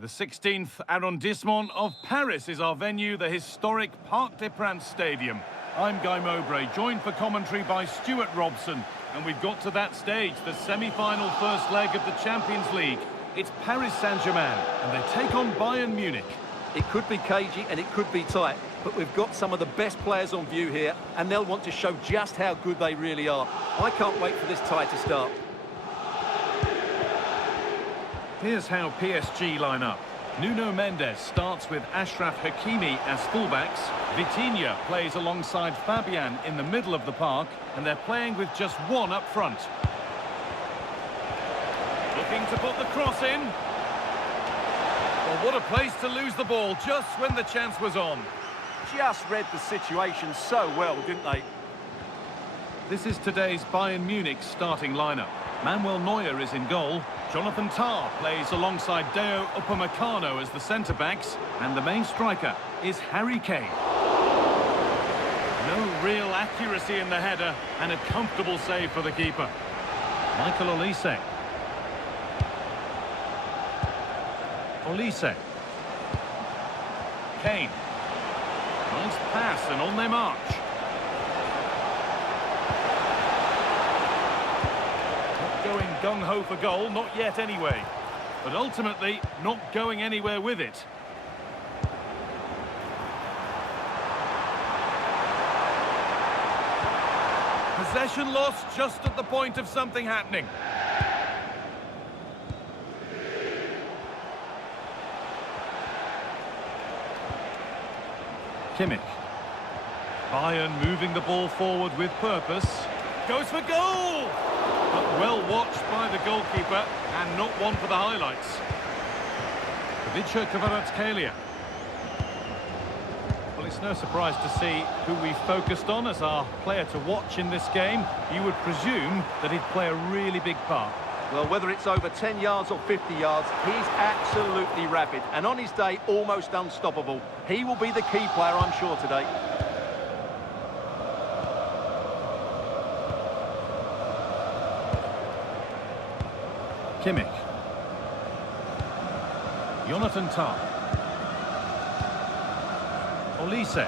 The 16th arrondissement of Paris is our venue, the historic Parc des Princes Stadium. I'm Guy Mowbray, joined for commentary by Stuart Robson. And we've got to that stage, the semi-final first leg of the Champions League. It's Paris Saint-Germain, and they take on Bayern Munich. It could be cagey and it could be tight, but we've got some of the best players on view here, and they'll want to show just how good they really are. I can't wait for this tie to start. Here's how PSG line up. Nuno Mendes starts with Achraf Hakimi as fullbacks. Vitinha plays alongside Fabian in the middle of the park, and they're playing with just one up front. Looking to put the cross in. Well, what a place to lose the ball just when the chance was on. Just read the situation so well, didn't they? This is today's Bayern Munich starting lineup. Manuel Neuer is in goal. Jonathan Tah plays alongside Deo Upamecano as the centre-backs. And the main striker is Harry Kane. No real accuracy in the header, and a comfortable save for the keeper. Michael Olise. Olise. Kane. Nice pass, and on they march. Going gung-ho for goal, not yet anyway. But ultimately, not going anywhere with it. Possession lost just at the point of something happening. Kimmich. Bayern moving the ball forward with purpose. Goes for goal! But well watched by the goalkeeper, and not one for the highlights. Vicha Kvaratskhelia. Well, it's no surprise to see who we focused on as our player to watch in this game. You would presume that he'd play a really big part. Well, whether it's over 10 yards or 50 yards, he's absolutely rapid. And on his day, almost unstoppable. He will be the key player, I'm sure, today. Kimmich. Jonathan Tah. Olise.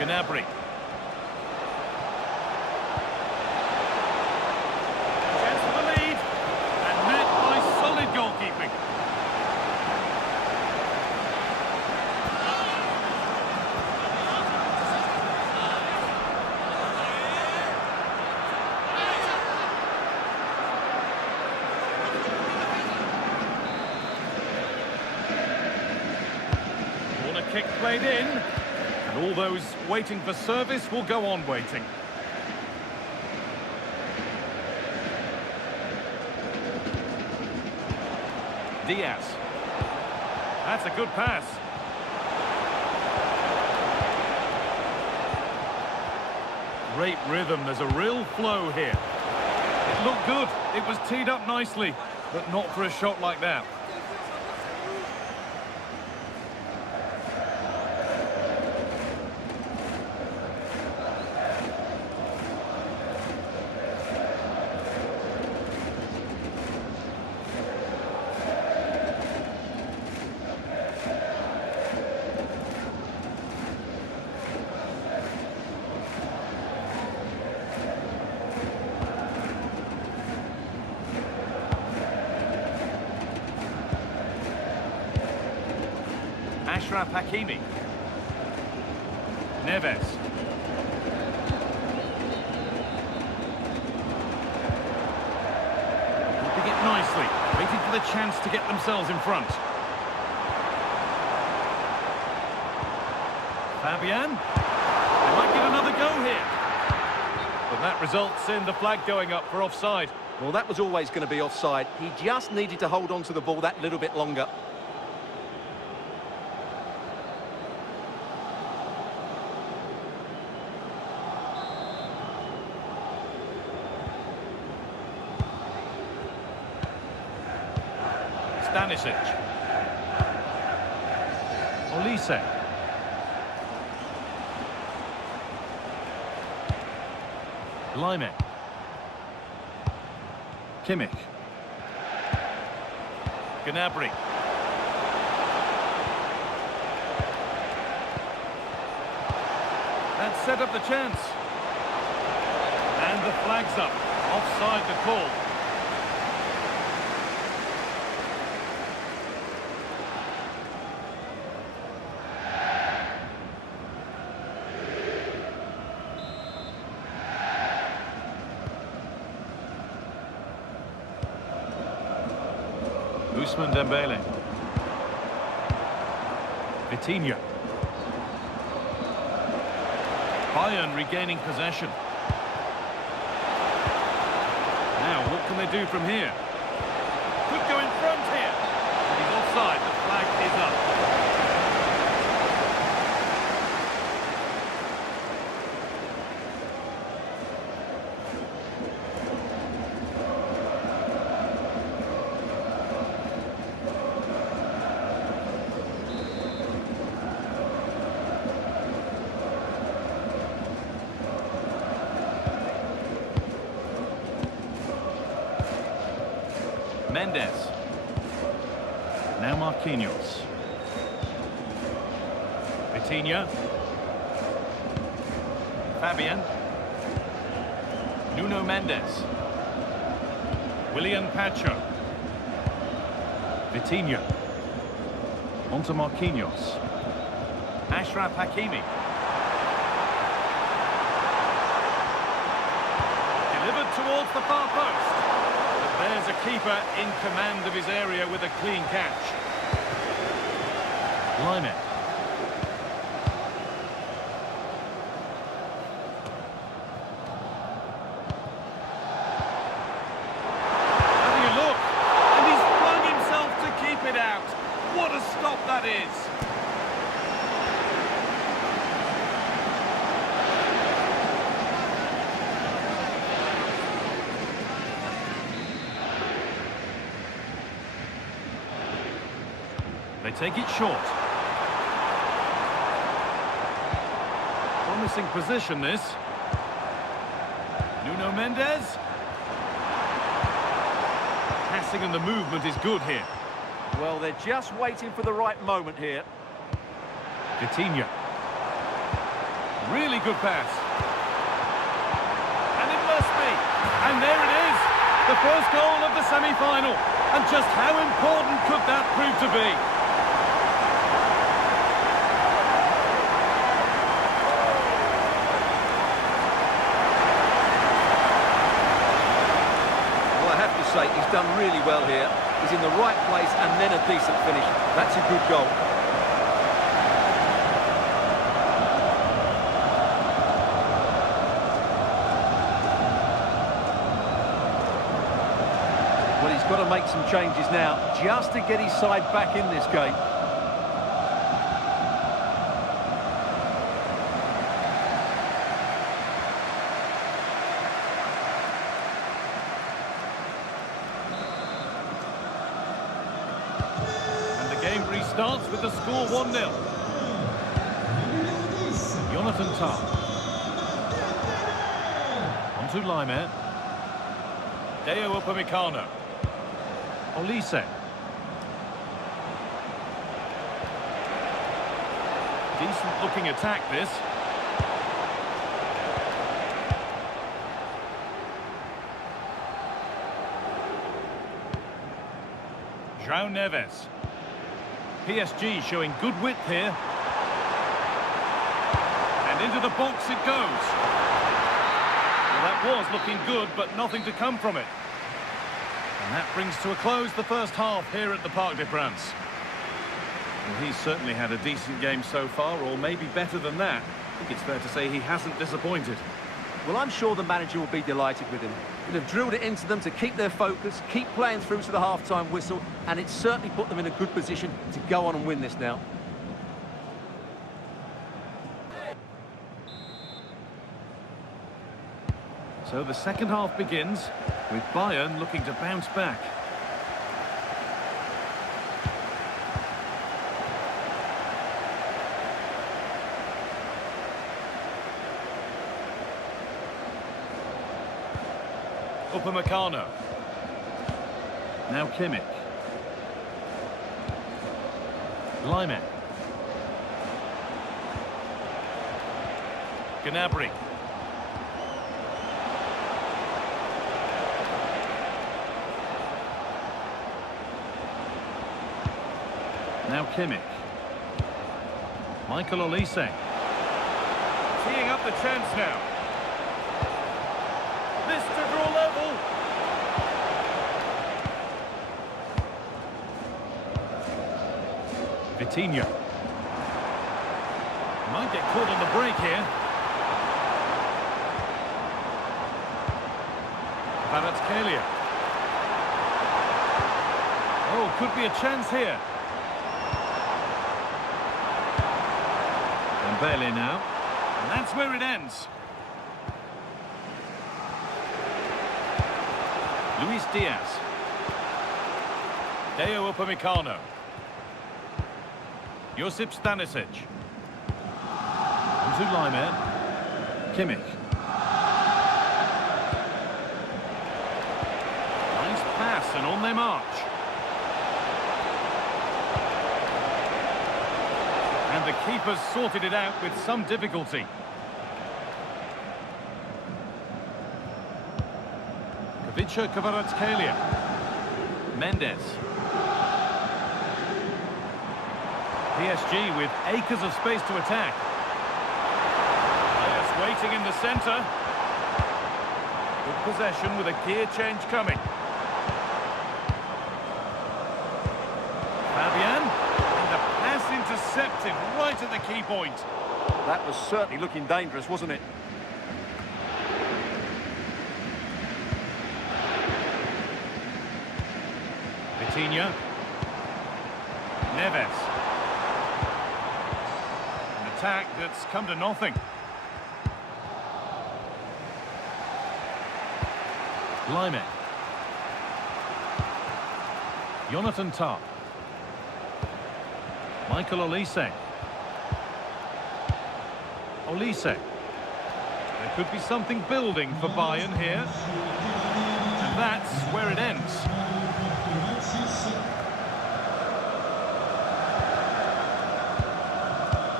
Gnabry. Chance for the lead. And met by solid goalkeeping. Kick played in, and all those waiting for service will go on waiting. Diaz. That's a good pass. Great rhythm, there's a real flow here. It looked good, it was teed up nicely, but not for a shot like that. Achraf Hakimi. Neves. Keeping it nicely, waiting for the chance to get themselves in front. Fabian. They might get another go here. But that results in the flag going up for offside. Well, that was always going to be offside. He just needed to hold on to the ball that little bit longer. Stanisic. Olise. Lime. Kimmich. Gnabry. That set up the chance. And the flag's up. Offside the call. Ousmane Dembele. Vitinha. Bayern regaining possession. Now, what can they do from here? Could go in front here. And he's offside. The flag is up. Mendes. Now Marquinhos. Vitinha. Fabian. Nuno Mendes. William Pacho. Vitinha. Onto Marquinhos. Ashraf Hakimi. Delivered towards the far post. There's a keeper in command of his area with a clean catch. Lyman. Having a look, and he's flung himself to keep it out. What a stop that is. They take it short. Promising position, this. Nuno Mendes. Passing and the movement is good here. Well, they're just waiting for the right moment here. Vitinha. Really good pass. And it must be. And there it is. The first goal of the semi-final. And just how important could that prove to be? He's done really well here. He's in the right place and then a decent finish. That's a good goal. Well, he's got to make some changes now just to get his side back in this game. Game restarts with the score 1-0. Jonathan Tah. Onto Lyman. Deo Upamecano. Olise. Decent looking attack, this. João Neves. PSG showing good width here. And into the box it goes. Well, that was looking good, but nothing to come from it. And that brings to a close the first half here at the Parc des Princes. Well, he's certainly had a decent game so far, or maybe better than that. I think it's fair to say he hasn't disappointed. Well, I'm sure the manager will be delighted with him. He'll have drilled it into them to keep their focus, keep playing through to the half-time whistle, and it's certainly put them in a good position to go on and win this now. So the second half begins with Bayern looking to bounce back. Upamecano. Now Kimmich. Gnabry. Gnabry. Now Kimmich. Michael Olise. Teeing up the chance now. This to draw level. Vitinha. Might get caught on the break here. Kvaratskhelia. Oh, could be a chance here. And Bailey now. And that's where it ends. Luis Diaz. Deo Upamecano. Josip Stanisic. On to Laimer. Kimmich. Nice pass and on their march. And the keeper's sorted it out with some difficulty. Kvaratskhelia. Mendes. PSG with acres of space to attack. Players waiting in the centre. Good possession with a gear change coming. Fabian. And the pass intercepted right at the key point. That was certainly looking dangerous, wasn't it? Vitinha. Neves. An attack that's come to nothing. Laimer. Jonathan Tah. Michael Olise. Olise. There could be something building for Bayern here. And that's where it ends.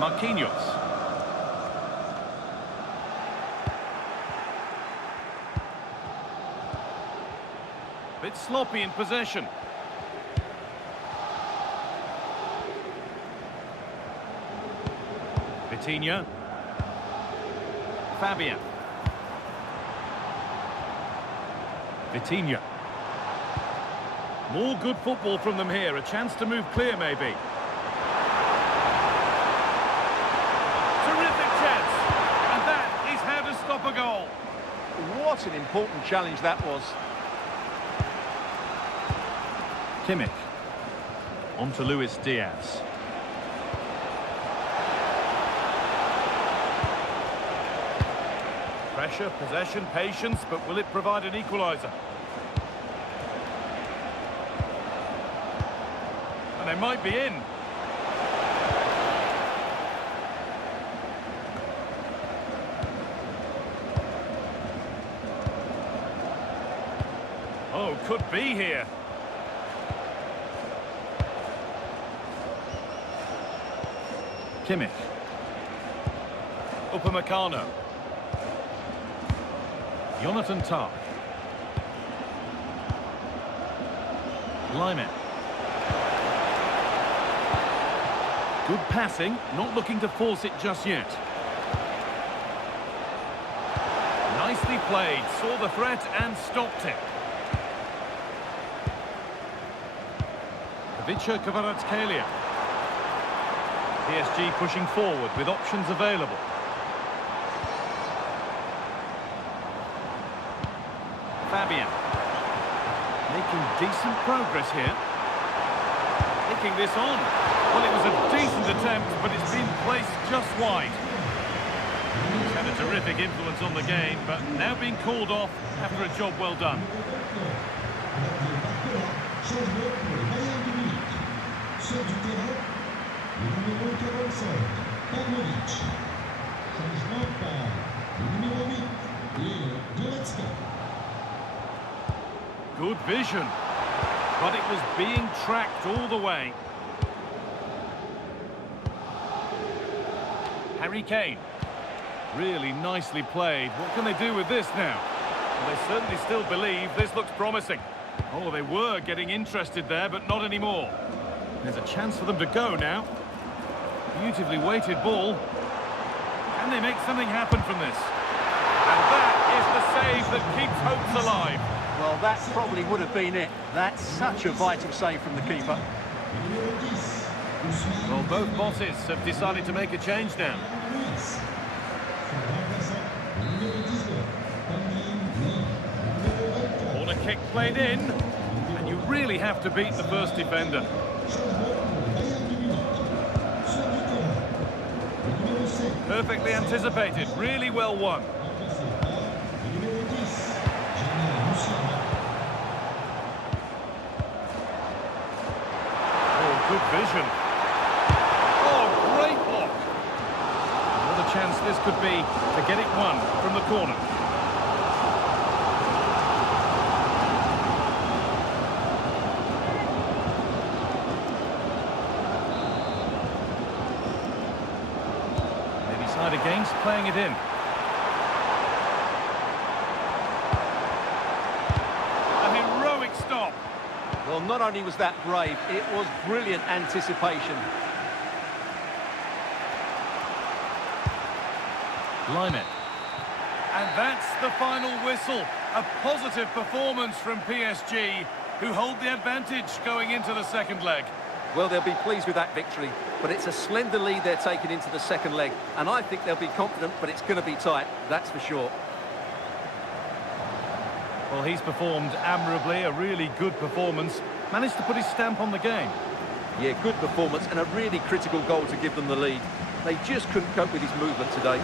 Marquinhos. Bit sloppy in possession. Vitinha. Fabian. Vitinha. More good football from them here. A chance to move clear, maybe. Terrific chance. And that is how to stop a goal. What an important challenge that was. Kimmich. On to Luis Diaz. Pressure, possession, patience, but will it provide an equaliser? And they might be in. Oh, could be here. Kimmich. Upamecano. Jonathan Tah. Laimer. Good passing, not looking to force it just yet. Nicely played, saw the threat and stopped it. Kvaratskhelia. PSG pushing forward with options available. Fabian. Making decent progress here. Taking this on. Well, it was a decent attempt, but it's been placed just wide. He's had a terrific influence on the game, but now being called off after a job well done. Good vision, but it was being tracked all the way. Harry Kane. Really nicely played. What can they do with this now? Well, they certainly still believe this looks promising. Oh, they were getting interested there, but not anymore. There's a chance for them to go now. Beautifully weighted ball. Can they make something happen from this? And that is the save that keeps hopes alive. Well, that probably would have been it. That's such a vital save from the keeper. Well, both bosses have decided to make a change now. Corner kick played in, and you really have to beat the first defender. Perfectly anticipated, really well won. Oh, good vision. Oh, great block. Another chance this could be to get it won from the corner. They decide against playing it in. A heroic stop. Well, not only was that brave, it was brilliant anticipation. Line it. And that's the final whistle. A positive performance from PSG, who hold the advantage going into the second leg. Well, they'll be pleased with that victory, but it's a slender lead they're taking into the second leg, and I think they'll be confident, but it's going to be tight, that's for sure. Well, he's performed admirably, a really good performance. Managed to put his stamp on the game. Yeah, good performance and a really critical goal to give them the lead. They just couldn't cope with his movement today.